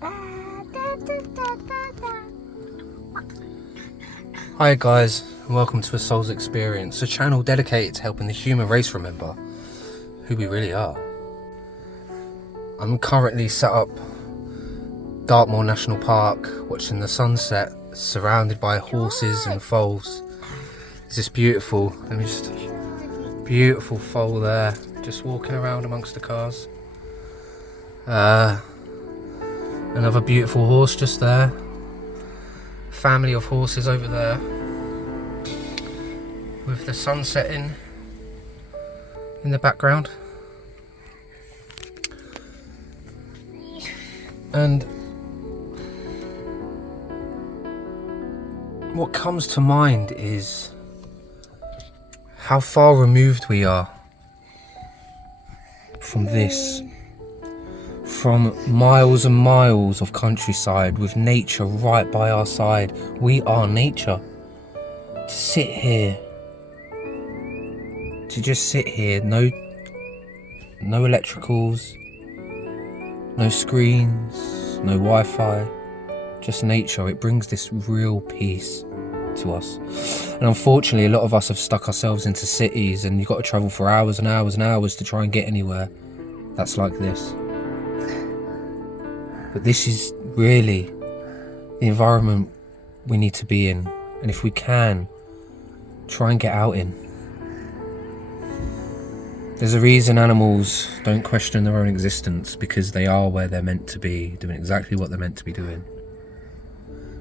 Hi guys, and welcome to A Soul's Experience, a channel dedicated to helping the human race remember who we really are. I'm currently set up Dartmoor National Park, watching the sunset, surrounded by horses and foals. It's just beautiful. Beautiful foal there, just walking around amongst the cars. Another beautiful horse just there. Family of horses over there, with the sun setting in the background. And what comes to mind is how far removed we are from this, from miles and miles of countryside with nature right by our side. We are nature. To sit here, to just sit here, no electricals, no screens, no Wi-Fi, just nature. It brings this real peace to us. And unfortunately, a lot of us have stuck ourselves into cities, and you've got to travel for hours and hours and hours to try and get anywhere that's like this. But this is really the environment we need to be in, and if we can, try and get out in. There's a reason animals don't question their own existence, because they are where they're meant to be, doing exactly what they're meant to be doing.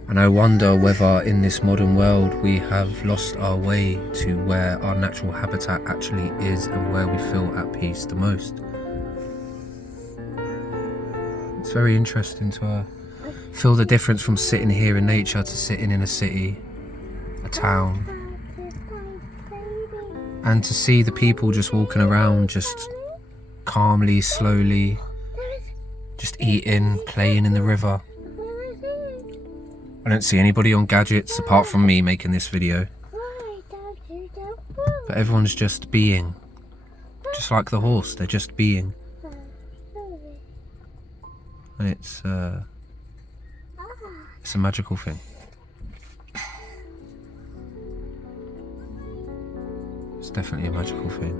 And I wonder whether in this modern world we have lost our way to where our natural habitat actually is and where we feel at peace the most. It's very interesting to feel the difference from sitting here in nature to sitting in a city, a town, and to see the people just walking around, just calmly, slowly, just eating, playing in the river. I don't see anybody on gadgets apart from me making this video, but everyone's just being, just like the horse, they're just being. And it's a magical thing. It's definitely a magical thing.